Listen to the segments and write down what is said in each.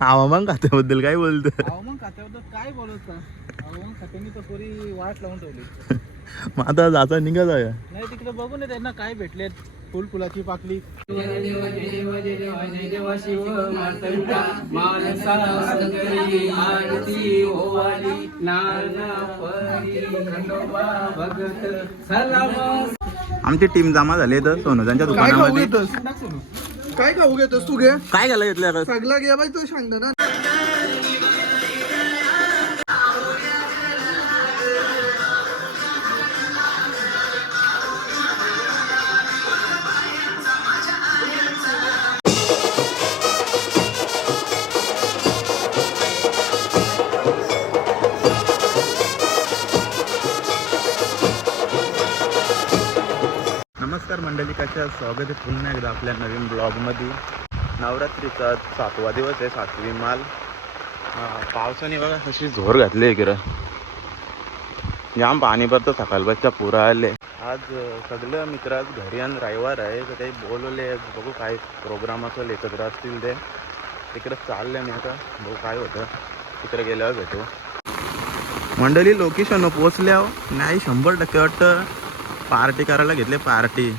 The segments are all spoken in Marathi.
हवामान खात्याबद्दल काय बोलतो हवामान खात्याबद्दल काय बोलत हवामान खात्याने तर पुरी वाट लावून ठेवली. मग आता जाता निघा जाऊया नाही तिकडे बघून ये त्यांना काय भेटले फुल फुलाची पाकली. आमची टीम जमा झाली तर सोनूजांच्या काय खाऊ दुकानामध्ये. काय खाऊ घेतोस तू घे काय घाला घेतलं आता? सगळं घे बाई तू सांगतो ना मंडळी स्वागत आहे पुन्हा एकदा आपल्या नवीन ब्लॉगमध्ये. नवरात्रीचा सातवा दिवस आहे सातवी माल. पावसाने बघा अशी झोर घातली आहे इकडं. जाम पाणी पडतं सकाळपासच्या पुरा आले. आज सगळं मित्र आज घरी आणि रविवार आहे तर काही बोलवले बघू काय प्रोग्राम असेल एकत्र असतील ते. तिकडे चालले मी आता. बघू काय होतं. तिकडे गेल्यावर भेटू. मंडळी लोकेशन पोचल्यावर नाही शंभर टक्के वाटतं. पार्टी करायला घेतले पार्टी.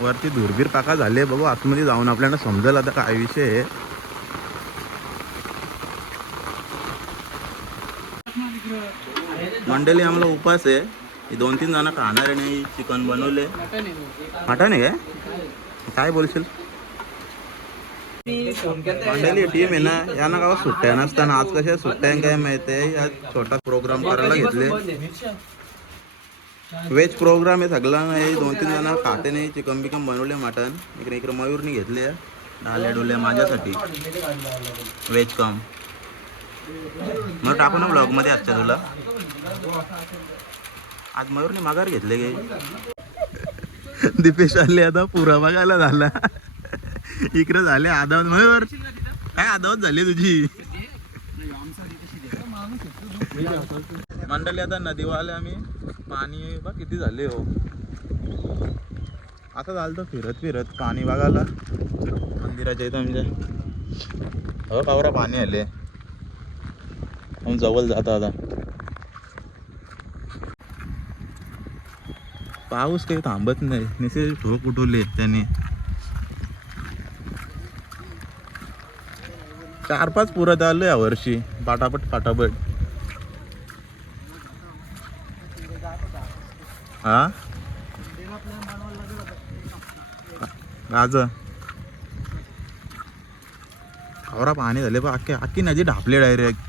वरती धुरबीर पाका झाले बघू आतमध्ये जाऊन आपल्याला समजेल आता काय विषय आहे. मंडळी आम्हाला उपास आहे. दोन तीन जण खाणार नाही चिकन बनवले. मटन आहे काय? काय बोलशील? मंडळी टीम आहे ना यांना गावात सुट्ट्या नसताना आज कशा सुट्ट्या काय माहिती आहे? या छोटा प्रोग्राम करायला घेतले. व्हेज प्रोग्राम आहे सगळा हे दोन तीन जण खाते नाही. चिकन बिकन बनवले मटन इकडे इकडे मयूरनी घेतले. डाल्या डोल्या माझ्यासाठी. व्हेज कम मग टाकू ना ब्लॉगमध्ये आजच्या तुला. आज मयूरने माघार घेतले गे दीपेश आले आता पुरा बघायला झाला. इकडे झाले आदावत मयूर. काय आदावत झाली तुझी? मंडळी आता नदीवर आले आम्ही पाणी बघ किती झाले हो. आता झालं तर फिरत फिरत पाणी बघायला. मंदिराच्या इथं म्हणजे हो पावरा पाणी आले. जवळ जाता आता. पाऊस काही थांबत नाही. निसे ठोक उठवले त्याने. चार पाच पुरत आले या वर्षी. पाटापट पाटापट. हा? गाज आवरा पाणी झाले बा अख्खे अख्खी नदी ढापले डायरेक्ट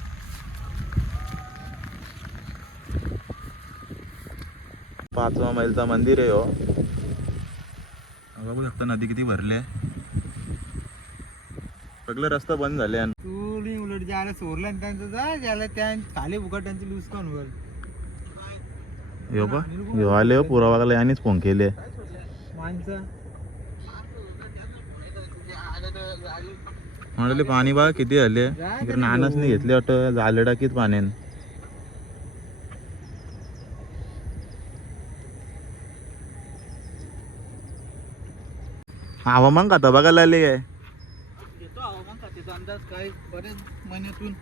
पाचवा मैलचा मंदिर आहे हो. बघू शकता नदी किती भरले सगळे रस्ता बंद झाले आणि उलट ज्याला सोरलं आणि त्यांचं जा ज्याला त्या खाली फुकट त्यांची लूज कोण वर? यो बा यो आले हो पुरा बघायला यानेच फोन केले. म्हणाले पाणी बघा किती झाले इकडे नानच नाही घेतले वाटतं झाले टाकीत पाण्यान. हवामान खाता बघायला आले काय? अंदाज काय? बरेच महिन्यातून.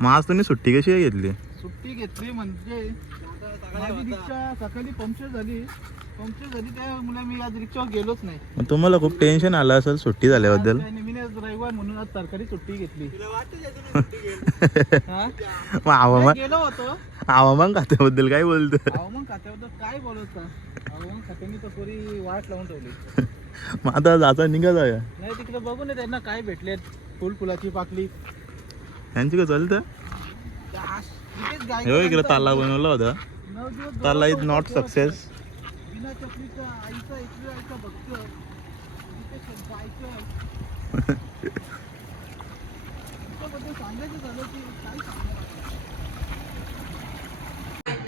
मग आज तुम्ही सुट्टी कशी घेतली? सुट्टी घेतली म्हणजे माझी रिक्षा सकाळी पंक्चर झाली. पंक्चर झाली त्यामुळे मी आज रिक्षावर गेलोच नाही. मग तुम्हाला खूप टेन्शन आलं असेल सुट्टी झाल्याबद्दल? आणि मी आज रविवार म्हणून आज सरकारी सुट्टी घेतली. हा? मग हवामान गेलो होतो. हवामान खात्याबद्दल काय बोलतो हवामान खात्याबद्दल काय बोलत हवामान खात्याने तर पुरी वाट लावून ठेवली. मग आता जाता निघा जाऊया. नाही तिकडे बघून ये त्यांना काय भेटले फुल फुलाची पाकली. त्यांची काय चालतं? इथेच गाय हो इकडे ताला बनवला होता. त्याला इज नॉट सक्सेस.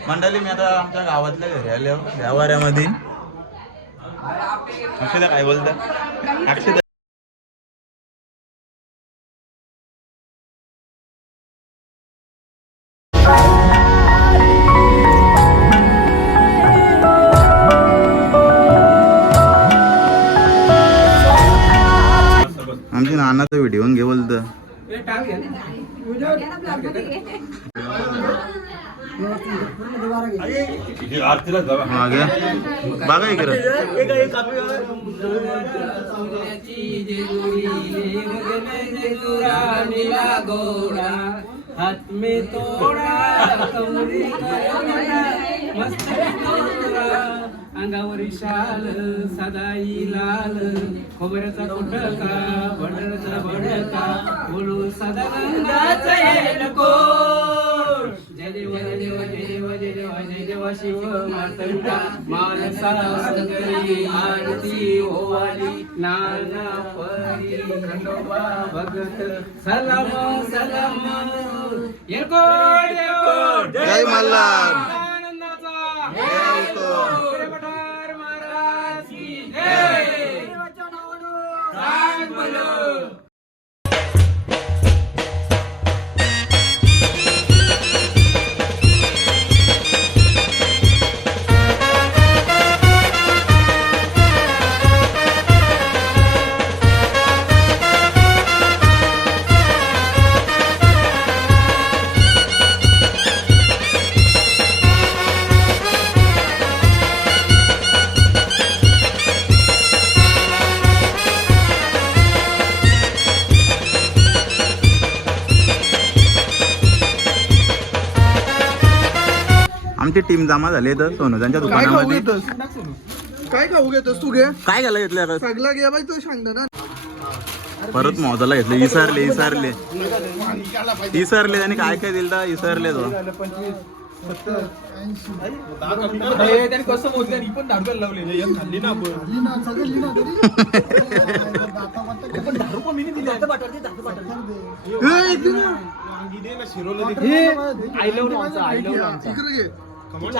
मंडळी मी आता आमच्या गावातल्या घरी आले व्यवहारामध्ये अक्षदा काय बोलता? अक्षदा आमची नानाचा व्हिडिओ घे बोलतं मागे. बघा इकडं हाथ में तोड़ा मस्त तोरा अंगावरी शाल सदाई लाल खोबऱ्याचा कुटका बडरचा बोलू सदा रंगाचा येलको जय देव जय देव जय देव जय देव जय देव शिव मातंगा. मानसा सुंदरी आरती ओवाली नाना परी खंडोबा भगत. सलाम सलाम. येलकोट येलकोट जय मल्हार. आनंदाचा जय येलकोट. जय पठार महाराज की जय. सांग बोलो. आमची टीम जमा झाली तर सोनू त्यांच्या काय खाऊ दुकानामध्ये. घेतोस? काय खाऊ घेतोस तू घे. काय घाला घेतलं आता? सगळा घे बाई तो सांगतो ना. परत मोजाला घेतले इसरले इसरले. इसरले आणि काय काय दिलं तर इसरले तो. त्याने कसं मोजलं ही पण दाडगाला लावलेलं एक खाल्ली ना आपण इकडे ना. आय लव्ह आमचा. आय लव्ह आमचा इकडे घे 可不是